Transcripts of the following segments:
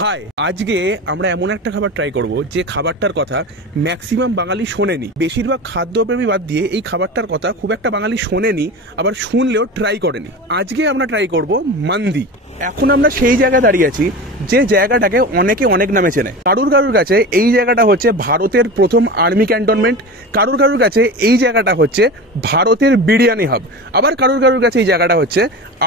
High, আজকে আমরা এমন একটা খাবার ট্রাই করব যে খাবারটার কথা ম্যাক্সিমাম বাঙালি শোনেনি। বেশিরভাগ খাদ্যপ্রেমী বাদ দিয়ে এই খাবারটার কথা খুব একটা বাঙালি শোনেনি, আবার শুনলেও ট্রাই করেনি। আজকে আমরা ট্রাই করব মান্দি। এখন আমরা সেই জায়গায় দাঁড়িয়ে আছি যে জায়গাটাকে অনেকে অনেক নামে চেনে। কারুর কাছে এই জায়গাটা হচ্ছে ভারতের প্রথম আর্মি ক্যান্টনমেন্ট, কারুর কাছে এই জায়গাটা হচ্ছে ভারতের বিরিয়ানি হাব, আবার কারুর কাছে এই জায়গাটা হচ্ছে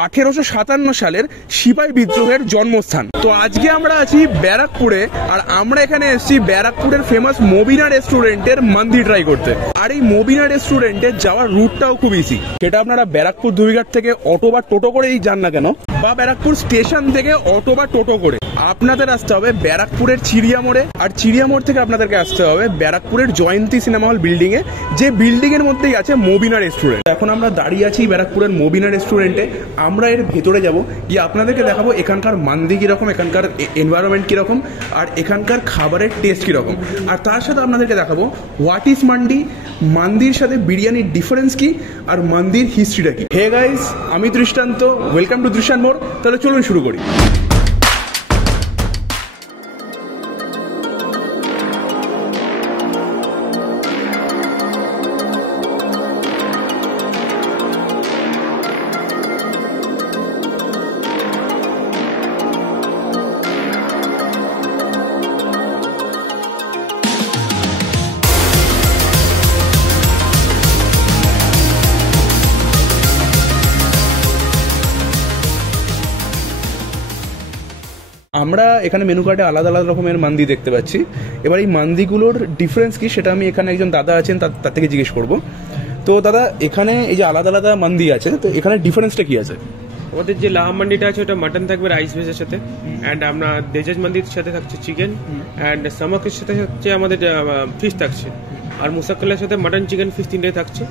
1857 সালের সিপাহি বিদ্রোহের জন্মস্থান। তো আজকে আমরা আছি ব্যারাকপুরে, আর আমরা এখানে এসেছি ব্যারাকপুরের ফেমাস মবিনা রেস্টুরেন্টের মান্দি ট্রাই করতে। আর এই মবিনা রেস্টুরেন্টে যাওয়ার রুটটাও খুব ইজি। সেটা আপনারা ব্যারাকপুর ধুবিঘাট থেকে অটো বা টোটো করেই যান না কেন, বা ব্যারাকপুর স্টেশন থেকে অটো বা টোটো করে আপনাদের আসতে হবে ব্যারাকপুরের চিড়িয়া মোড়ে, আর চিড়িয়া মোড় থেকে আপনাদেরকে আসতে হবে ব্যারাকপুরের জয়ন্তী সিনেমা হল বিল্ডিং এ, যে বিল্ডিং এর মধ্যেই আছে মবিনা রেস্টুরেন্ট। এখন আমরা দাঁড়িয়ে আছি ব্যারাকপুরের মবিনা রেস্টুরেন্টে। আমরা এর ভেতরে যাব, গিয়ে আপনাদেরকে দেখাবো এখানকার মান্দি কিরকম, এখানকার এনভায়রনমেন্ট কিরকম, আর এখানকার খাবারের টেস্ট কিরকম। আর তার সাথে আপনাদেরকে দেখাবো হোয়াট ইজ মান্ডি, মান্দির সাথে বিরিয়ানির ডিফারেন্স কি, আর মান্দির হিস্ট্রিটা কি। হে গাইস, আমি দৃষ্টান্ত, ওয়েলকাম টু দৃষ্টান্ত মোড়। তাহলে চলুন শুরু করি। আমরা এখানে মেনু কার্ডে আলাদা আলাদা রকমের মান্দি দেখতে পাচ্ছি। এবার এই মান্দিগুলোর ডিফারেন্স কি সেটা আমি এখানে একজন দাদা আছেন তার থেকে জিজ্ঞেস করব। তো দাদা, এখানে এই যে আলাদা আলাদা মান্দি আছে, তো এখানে ডিফারেন্সটা কি আছে? আমাদের যে লাহাম মান্ডিটা আছে ওটা মাটন থাকবে রাইস ভেজের সাথে, অ্যান্ড আমরা দেজাজ মান্দির সাথে থাকছে চিকেন, অ্যান্ড সামাকের সাথে হচ্ছে আমাদের ফিশ থাকছে, আর মুসাক্কালের সাথে মাটন চিকেন ফিশ তিনটাই থাকছে।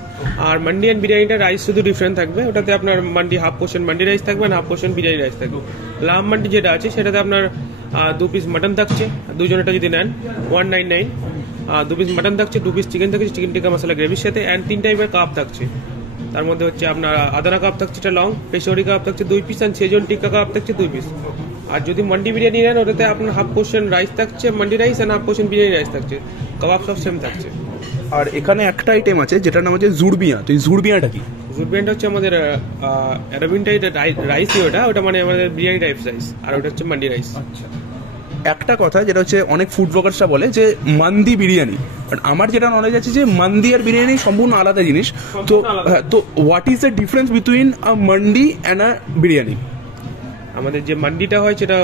আর মান্ডি অ্যান্ড বিরিয়ানিটা রাইস শুধু ডিফারেন্ট থাকবে, ওটাতে আপনার mandi half portion mandi rice থাকবে আর হাফ পোর্শন বিরিয়ানি রাইস থাকবে। লাহাম মান্ডি যেটা আছে সেটাতে আপনার 2 পিস মাটন থাকছে, দুজনেরটা যদি নেন 199, 2 পিস মাটন থাকছে, 2 পিস চিকেন থাকছে চিকেন টিক্কা মশলা গ্রেভির সাথে, অ্যান্ড 3 টাইপের কাপ থাকছে। তার মধ্যে হচ্ছে আপনার আদানা কাপ থাকছে, এটা লং, পেশোয়ারি কাপ থাকছে 2 পিস, আর সেজন টিক্কা কাপ থাকছে 2 পিস। আর যদি মান্ডি বিরিয়ানি নেন ওটাতে আপনার হাফ পোর্শন রাইস থাকছে মান্ডি রাইস, আর হাফ পোর্শন বিরিয়ানি রাইস থাকছে, কাবাব সব সেম থাকছে। আর এখানে একটা আইটেম আছে যেটার নাম হচ্ছে জুড়বিয়া। তো এই জুড়বিয়াটা কি? জুড়বিয়াটা হচ্ছে আমাদের অ্যারাবিয়ান টাইপ রাইসই, ওটা মানে আমাদের বিরিয়ানি টাইপ রাইস, আর ওটা হচ্ছে মান্ডি রাইস। আচ্ছা, একটা কথা যেটা হচ্ছে অনেক ফুড ব্লগার্সরা বলে যে মান্দি বিরিয়ানি, বাট আমার যেটা নলেজ আছে যে মান্দি আর বিরিয়ানি সম্পূর্ণ আলাদা জিনিস। তো what is the difference between a mandi and a biryani? আমাদের যে মান্ডিটা হয় সেটা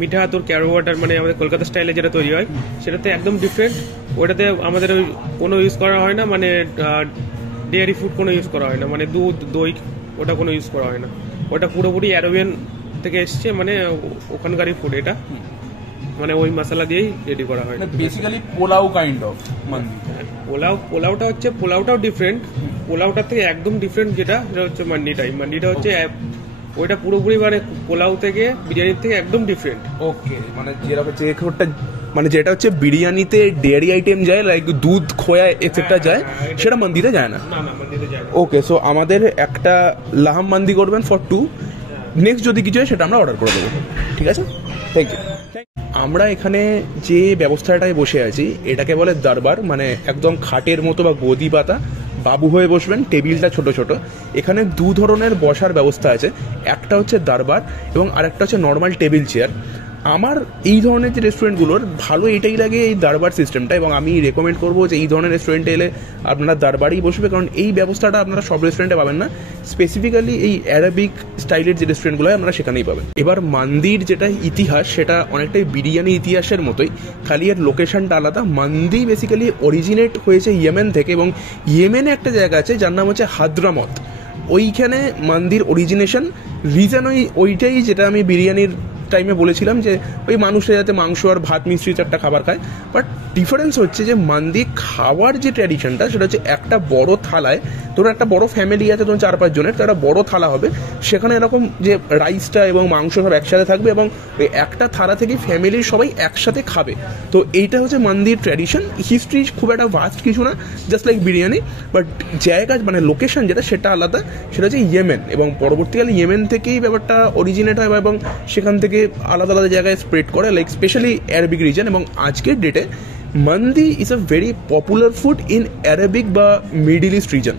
মিঠা হাতুর ক্যারো ওয়াটার, মানে আমাদের কলকাতা স্টাইলে যেটা তৈরি হয় সেটাতে একদম ডিফারেন্ট। ওটাতে আমাদের ওই কোনো ইউজ করা হয় না, মানে ডেয়ারি ফুড কোনো ইউজ করা হয় না, মানে দুধ দই ওটা কোনো ইউজ করা হয় না। ওটা পুরোপুরি অ্যারাবিয়ান থেকে এসছে, মানে ওখানকারই ফুড এটা, মানে ওই মশলা দিয়েই রেডি করা হয়। Basically pulao kind of mandi. পোলাওটা হচ্ছে, পোলাওটাও ডিফারেন্ট, পোলাওটার থেকে একদম ডিফারেন্ট যেটা সেটা হচ্ছে মান্ডিটাই। মান্ডিটা হচ্ছে ওইটা পুরোপুরি মানে পোলাও থেকে বিরিয়ানির থেকে একদম ডিফারেন্ট। ওকে, মানে মানে যেটা হচ্ছে বিরিয়ানিতে ডেয়ারি আইটেম যায়, লাইক দুধ খোয়া এক্সেট্রা যায়, সেটা মান্দিতে যায় না। ওকে, সো আমাদের একটা লাহাম মান্দি করবেন ফর 2। নেক্সট যদি কিছু হয় সেটা আমরা অর্ডার করে দেবো, ঠিক আছে? Thank you. আমরা এখানে যে ব্যবস্থাটায় বসে আছি এটাকে বলে দরবার, মানে একদম খাটের মতো বা গদি পাতা, বাবু হয়ে বসবেন, টেবিলটা ছোট ছোট। এখানে 2 ধরনের বসার ব্যবস্থা আছে, একটা হচ্ছে দরবার এবং আরেকটা হচ্ছে নর্মাল টেবিল চেয়ার। আমার এই ধরনের যে রেস্টুরেন্টগুলোর ভালো এটাই লাগে, এই দরবার সিস্টেমটা, এবং আমি রেকমেন্ড করবো যে এই ধরনের রেস্টুরেন্টে এলে আপনারা দরবারই বসবে, কারণ এই ব্যবস্থাটা আপনারা সব রেস্টুরেন্টে পাবেন না। স্পেসিফিক্যালি এই অ্যারাবিক স্টাইলের যে রেস্টুরেন্টগুলো হয় আপনারা সেখানেই পাবেন। এবার মান্দির যেটা ইতিহাস সেটা অনেকটাই বিরিয়ানি ইতিহাসের মতোই, খালি এর লোকেশনটা আলাদা। মান্দি বেসিক্যালি অরিজিনেট হয়েছে ইয়েমেন থেকে, এবং ইয়েমেনে একটা জায়গা আছে যার নাম হচ্ছে হাদ্রামত। ওইখানে মান্দির অরিজিনেশন, রিজন ওইটাই যেটা আমি বিরিয়ানির টাইমে বলেছিলাম, যে ওই মানুষরা যাতে মাংস আর ভাত মিশ্রিত একটা খাবার খায়। বাট ডিফারেন্স হচ্ছে যে মান্দি খাওয়ার যে ট্র্যাডিশনটা সেটা হচ্ছে একটা বড় থালায়, ধরো একটা বড় ফ্যামিলি আছে, ধরুন 4-5 জনের, তো একটা বড় থালা হবে, সেখানে এরকম যে রাইসটা এবং মাংস সব একসাথে থাকবে, এবং ওই একটা থালা থেকে ফ্যামিলির সবাই একসাথে খাবে। তো এইটা হচ্ছে মান্দির ট্র্যাডিশন। হিস্ট্রি খুব একটা ভাস্ট কিছু না, জাস্ট লাইক বিরিয়ানি, বাট জায়গা মানে লোকেশন যেটা সেটা আলাদা, সেটা হচ্ছে ইয়েমেন, এবং পরবর্তীকালে ইয়েমেন থেকেই ব্যাপারটা অরিজিনেট হয় এবং সেখান থেকে আলাদা আলাদা জায়গায় স্প্রেড করে, লাইক স্পেশালি অ্যারাবিক রিজন। এবং আজকের ডেটে mandi is a very popular food in Arabic বা মিডল ইস্ট রিজন।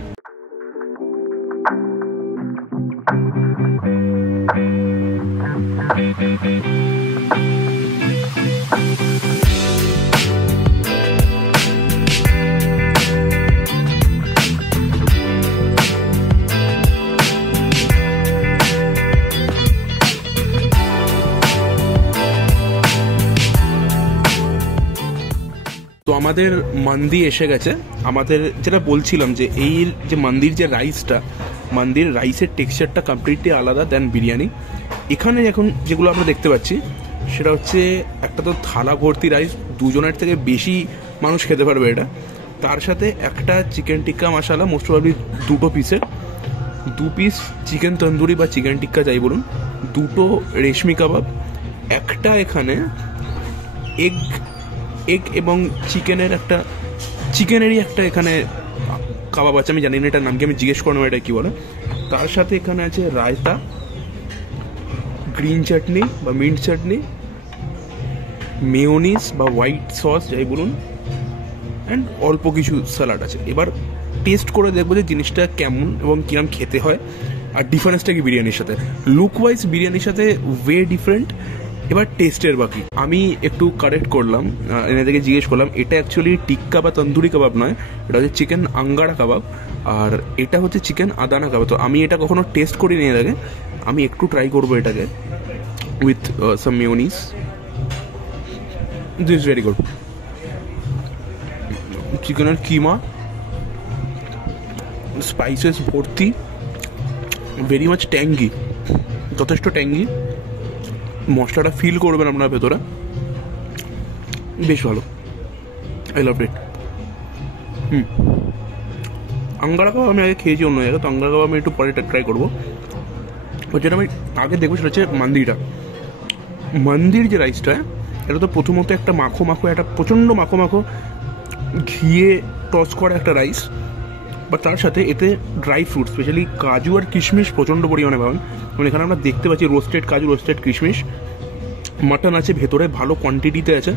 তো আমাদের মান্দি এসে গেছে। আমাদের যেটা বলছিলাম যে এই যে মান্দির যে রাইসটা, মান্দির রাইসের টেক্সচারটা কমপ্লিটলি আলাদা দেন বিরিয়ানি। এখানে এখন যেগুলো আমরা দেখতে পাচ্ছি সেটা হচ্ছে একটা তো থালা ভর্তি রাইস, দুজনের থেকে বেশি মানুষ খেতে পারবে এটা। তার সাথে একটা চিকেন টিক্কা মশালা, মোস্ট প্রবাবলি 2 পিসের, 2 পিস চিকেন তন্দুরি বা চিকেন টিক্কা যাই বলুন, 2 রেশমি কাবাব, একটা এখানে এগ এবং চিকেনেরই একটা এখানে কাবাব আছে। আমি জানি না এটার নাম কি, আমি জিজ্ঞেস করলাম এটা কি বলে। তার সাথে এখানে আছে রায়তা, গ্রিন চাটনি বা মিন্ট চাটনি, মেয়োনিজ বা হোয়াইট সস যাই বলুন, অ্যান্ড অল্প কিছু স্যালাড আছে। এবার টেস্ট করে দেখবো যে জিনিসটা কেমন এবং কিরম খেতে হয়, আর ডিফারেন্সটা কি বিরিয়ানির সাথে। লুক ওয়াইজ বিরিয়ানির সাথে ওয়ে ডিফারেন্ট। এবার টেস্টের বাকি আমি একটু কারেক্ট করলাম, এনাদেরকে জিজ্ঞেস করলাম, এটা অ্যাকচুয়ালি টিক্কা বা তন্দুরি কাবাব নয়, এটা হচ্ছে চিকেন আঙ্গারা কাবাব, আর এটা হচ্ছে চিকেন আদানা কাবাব। তো আমি এটা কখনো টেস্ট করিনি এর আগে, আমি একটু ট্রাই করবো এটাকে with some mayonnaise. This is very good. চিকেনের কিমা, স্পাইসেস ভর্তি, ভেরি মাচ ট্যাঙ্গি, যথেষ্ট ট্যাঙ্গি, মশলাটা ফিল করবেন আপনার ভেতরে, বেশ ভালো। I love it. আঙ্গারা কাবাব আমি আগে খেয়েছি অন্য জায়গায়, তো আঙ্গারা কাবাব আমি একটু পরে ট্রাই করবো। যেটা আমি আগে দেখবো সেটা হচ্ছে মান্দির যে রাইসটা, এটা তো প্রথমত একটা মাখো একটা প্রচণ্ড মাখো ঘিয়ে টস করা একটা রাইস, বা তার সাথে এতে ড্রাই ফ্রুট স্পেশালি কাজু আর কিশমিশ প্রচণ্ড পরিমাণে পাবেন। মানে এখানে আমরা দেখতে পাচ্ছি রোস্টেড কাজু, রোস্টেড কিশমিশ, মাটন আছে ভেতরে ভালো কোয়ান্টিটিতে আছে,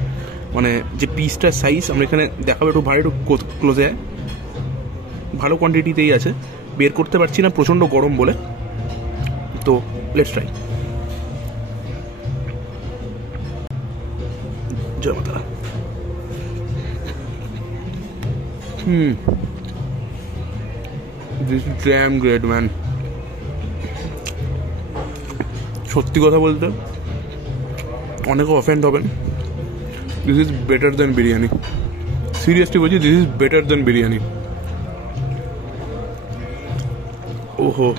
মানে যে পিসটার সাইজ আমরা এখানে দেখাবো, একটু ভালো একটু ক্লোজে যায়, ভালো কোয়ান্টিটিতেই আছে, বের করতে পারছি না প্রচণ্ড গরম বলে। তো লেটস ট্রাই। জয় মাতা। This is damn great man. সত্যি কথা বলতে অনেকে অফেন্ড হবেন, this is better than biryani. Seriously বলছি, this is better than biryani. ওহো,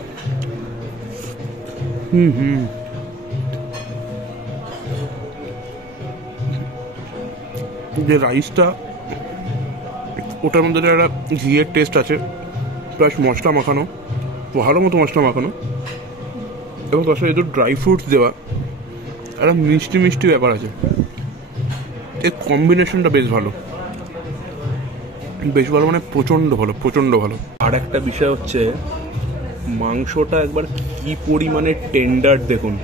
যে রাইসটা, ওটার মধ্যে একটা ঘিয়ের টেস্ট আছে, প্লাস মশলা মাখানো, ভালো মতো মশলা মাখানো, এবং তার সাথে একটু ড্রাই ফ্রুটস দেওয়া, একটা মিষ্টি মিষ্টি ব্যাপার আছে। এই কম্বিনেশনটা বেশ ভালো, মানে প্রচণ্ড ভালো। আর একটা বিষয় হচ্ছে মাংসটা একবার কি পরিমাণে টেন্ডার দেখুন,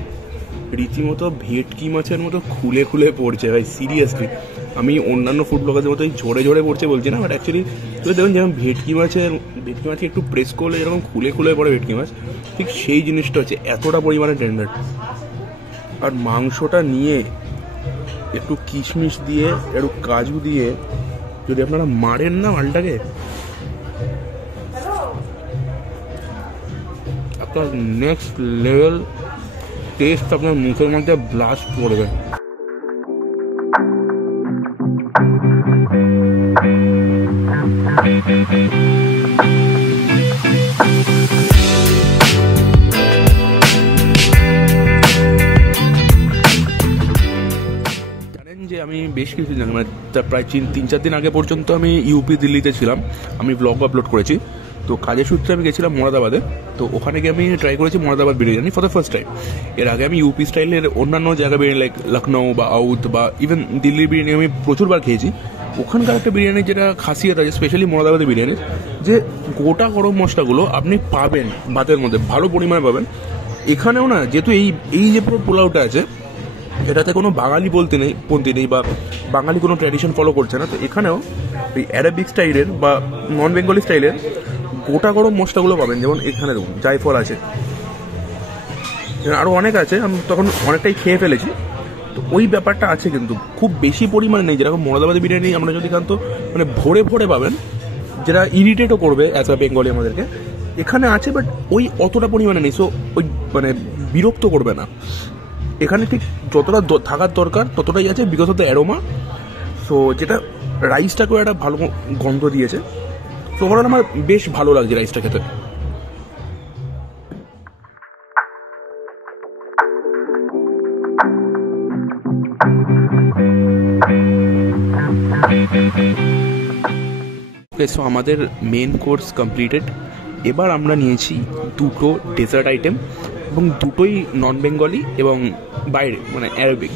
রীতিমতো ভেটকি মাছের মতো খুলে পড়ছে ভাই, সিরিয়াসলি। আমি অন্যান্য ফুড ব্লগারদের মতো ঝরে পড়ছে বলছি না, বাট অ্যাকচুয়ালি দেখুন যেমন ভেটকি মাছকে একটু প্রেস করলে যেরকম খুলে পড়ে ভেটকি মাছ, ঠিক সেই জিনিসটা হচ্ছে, এতটা পরিমাণে টেন্ডার। আর মাংসটা নিয়ে একটু কিশমিশ দিয়ে, একটু কাজু দিয়ে যদি আপনারা মারেন না মালটাকে, আপনার নেক্সট লেভেল টেস্ট আপনার মুখের মধ্যে ব্লাস্ট করবে। যে আমি বেশ কিছু জানি, মানে প্রায় 3-4 দিন আগে পর্যন্ত আমি ইউপি দিল্লিতে ছিলাম, আমি ব্লগ আপলোড করেছি। তো কাজের সূত্রে আমি গেছিলাম মোরাদাবাদে, তো ওখানে গিয়ে আমি ট্রাই করেছি Moradabad biryani for the first time. এর আগে আমি ইউপি স্টাইলের অন্যান্য জায়গা বিরিয়ানি লাইক লখনৌ বা আউধ বা ইভেন দিল্লির বিরিয়ানি আমি প্রচুরবার খেয়েছি। ওখানকার একটা বিরিয়ানির যেটা খাসিয়ত আছে, স্পেশালি মোরাদাবাদের বিরিয়ানির, যে গোটা গরম মশলাগুলো আপনি পাবেন ভাতের মধ্যে ভালো পরিমাণে পাবেন। এখানেও না, যেহেতু এই যে পুরো পোলাওটা আছে, এটাতে কোনো বাঙালি পন্থী নেই বা বাঙালি কোনো ট্র্যাডিশন ফলো করছে না। তো এখানেও এই অ্যারাবিক স্টাইলের বা নন বেঙ্গলি স্টাইলের গোটা গরম মশলাগুলো পাবেন। যেমন এখানে দেখুন জায়ফল আছে, আরও অনেক আছে, আমি তখন অনেকটাই খেয়ে ফেলেছি। তো ওই ব্যাপারটা আছে, কিন্তু খুব বেশি পরিমাণে নেই। যেরকম মোরাদাবাদি বিরিয়ানি আমরা যদি খান তো মানে ভরে ভরে পাবেন, যেটা ইরিটেটও করবে অ্যাজ আ বেঙ্গলি আমাদেরকে। এখানে আছে বাট ওই অতটা পরিমাণে নেই, সো ওই মানে বিরক্ত করবে না। এখানে ঠিক যতটা থাকার দরকার ততটাই আছে because of the aroma. So যেটা রাইসটাকেও একটা ভালো গন্ধ দিয়েছে। তো ওভারঅল আমার বেশ ভালো লাগছে রাইসটা খেতে। সো আমাদের মেন কোর্স কমপ্লিটেড। এবার আমরা নিয়েছি দুটো ডেজার্ট আইটেম এবং দুটোই নন বেঙ্গলি এবং বাইরে মানে অ্যারাবিক।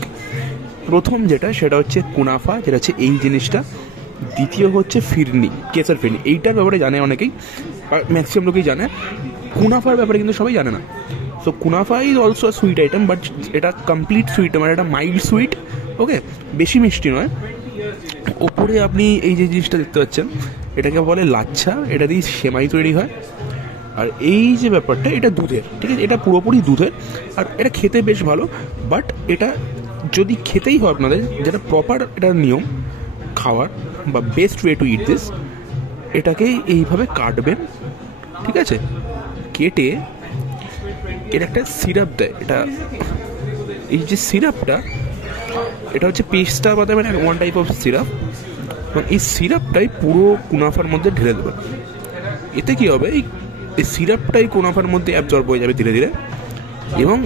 প্রথম যেটা সেটা হচ্ছে কুনাফা, যেটা হচ্ছে এই জিনিসটা। দ্বিতীয় হচ্ছে ফিরনি, কেসার ফিরনি। এইটার ব্যাপারে জানে অনেকেই, ম্যাক্সিমাম লোকেই জানে। কুনাফার ব্যাপারে কিন্তু সবাই জানে না। So কুনাফা is also sweet item, but এটা কমপ্লিট সুইট, মানে এটা মাইল্ড সুইট, ওকে, বেশি মিষ্টি নয়। ওপরে আপনি এই যে জিনিসটা দেখতে পাচ্ছেন এটাকে বলে লাচ্ছা, এটা দিয়ে সেমাই তৈরি হয়। আর এই যে ব্যাপারটা এটা দুধের, ঠিক আছে, এটা পুরোপুরি দুধের। আর এটা খেতে বেশ ভালো, বাট এটা যদি খেতেই হয় আপনাদের, যেটা প্রপার এটা নিয়ম খাওয়ার বা best way to it this, এটাকে এইভাবে কাটবেন, ঠিক আছে, কেটে এর একটা সিরাপ দেয়। এটা এই যে সিরাপটা, এটা হচ্ছে পেস্তা বাদামের ওয়ান টাইপ অফ সিরাপ, এবং এই সিরাপটাই পুরো কুনাফার মধ্যে ঢেলে দেবেন। এতে কি হবে, এই সিরাপটাই কুনাফার মধ্যে অ্যাবজর্ব হয়ে যাবে ধীরে ধীরে, এবং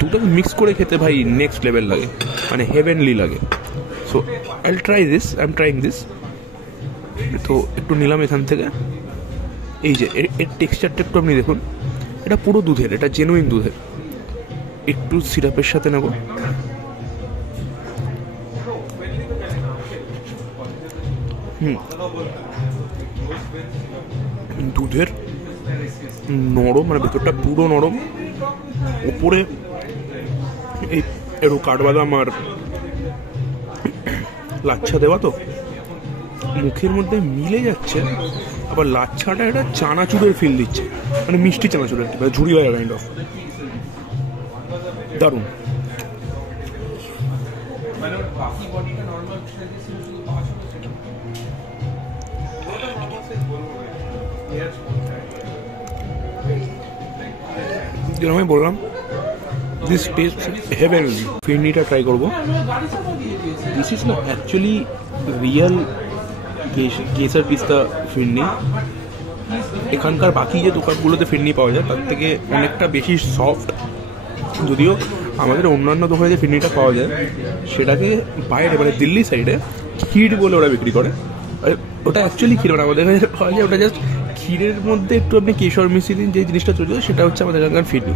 দুটোকে মিক্স করে খেতে ভাই নেক্সট লেভেল লাগে, মানে হেভেনলি লাগে। So I try this, I am trying this. তো একটু নিলাম এখান থেকে। এই যে এর টেক্সচারটা একটু আপনি দেখুন, এটা পুরো দুধের, এটা জেনুইন দুধের। একটু সিরাপের সাথে নেব। দুধের নরম, মানে ভেতরটা পুরো নরম, ওপরে এই একটু কাঠবাদাম আর লাচ্ছা দেওয়া, তো মুখের মধ্যে মিলে যাচ্ছে। আবার লাচ্ছাটা এটা চানাচুরের ফিল দিচ্ছে, মানে মিষ্টি চানাচুরের, মানে ঝুড়ি ভাজা কাইন্ড অফ। দারুণ। যেরকম আমি বললাম, দিস টেস্ট হেভেনলি। ফিরনিটা ট্রাই করবো। দিস ইজ না অ্যাকচুয়ালি রিয়েল কেসার পিস্তা ফিরনি। এখানকার বাকি যে দোকানগুলোতে ফিরনি পাওয়া যায় তার থেকে অনেকটা বেশি সফট। যদিও আমাদের অন্যান্য দোকানে যে ফিরনিটা পাওয়া যায় সেটাকে বাইরে, মানে দিল্লি সাইডে ক্ষীর বলে ওরা বিক্রি করে। ওটা অ্যাকচুয়ালি ক্ষীর, মানে আমাদের কাছে পাওয়া যায় ওটা জাস্ট ক্ষীরের মধ্যে একটু আপনি কেশর মিশিয়ে দিন, যে জিনিসটা চলে যায় সেটা হচ্ছে আমাদের এখানকার ফিরনি।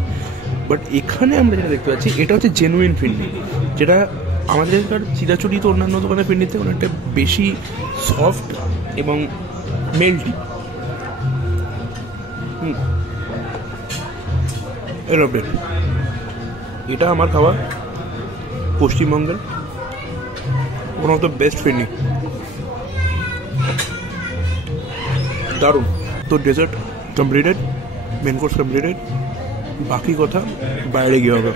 বাট এখানে আমরা যেটা দেখতে পাচ্ছি এটা হচ্ছে জেনুইন ফিরনি, যেটা আমাদের এখানকার চিরাচুরি তো অন্যান্য দোকানের ফিরনির থেকে অনেকটা বেশি সফট এবং মেল্টি। এটা আমার খাওয়া পশ্চিমবঙ্গের one of the best phirni. দারুণ। তো dessert completed, main course completed, বাকি কথা বাইরে গিয়ে হবে।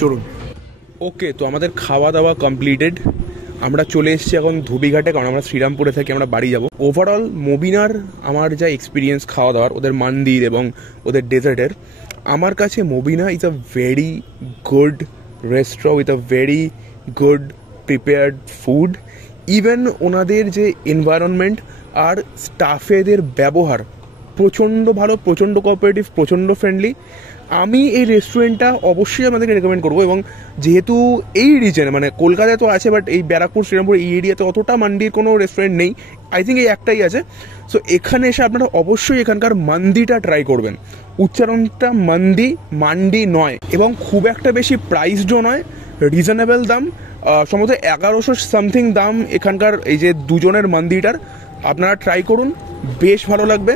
চলুন। ওকে, তো আমাদের খাওয়া দাওয়া কমপ্লিটেড। আমরা চলে এসেছি এখন ধুবিঘাটে, কারণ আমরা শ্রীরামপুরে থাকি, আমরা বাড়ি যাব। ওভারঅল মবিনার আমার যা এক্সপিরিয়েন্স খাওয়া দাওয়ার, ওদের মান্দির এবং ওদের ডেজার্টের, আমার কাছে Mobina is a very good restaurant with a very good prepared food. Even ওনাদের যে এনভায়রনমেন্ট আর স্টাফেদের ব্যবহার প্রচণ্ড ভালো, প্রচণ্ড কোঅপারেটিভ, প্রচণ্ড ফ্রেন্ডলি। আমি এই রেস্টুরেন্টটা অবশ্যই আমাদেরকে রেকমেন্ড করবো। এবং যেহেতু এই রিজনে, মানে কলকাতায় তো আছে, বাট এই ব্যারাকপুর, শ্রীরামপুর এই এরিয়াতে অতটা মান্ডির কোনো রেস্টুরেন্ট নেই, আই থিঙ্ক এই একটাই আছে। সো এখানে এসে আপনারা অবশ্যই এখানকার মান্দিটা ট্রাই করবেন। উচ্চারণটা মান্ডি নয়, এবং খুব একটা বেশি প্রাইসডও নয়, রিজনেবল দাম। সম্ভবত 1100 সামথিং দাম এখানকার এই যে দুজনের মান্দিটার। আপনারা ট্রাই করুন, বেশ ভালো লাগবে।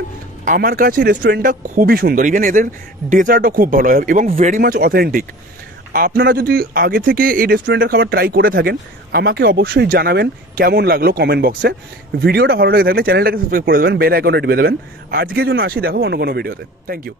আমার কাছে রেস্টুরেন্টটা খুবই সুন্দর, ইভেন এদের ডেজার্টও খুব ভালো হয় এবং ভেরি মাচ অথেন্টিক। আপনারা যদি আগে থেকে এই রেস্টুরেন্টের খাবার ট্রাই করে থাকেন আমাকে অবশ্যই জানাবেন কেমন লাগলো কমেন্ট বক্সে। ভিডিওটা ভালো লেগে থাকলে চ্যানেলটাকে সাবস্ক্রাইব করে দেবেন, বেল আইকনটা টিপে দেবেন। আজকের জন্য আসি, দেখো অন্য কোনো ভিডিওতে। Thank you.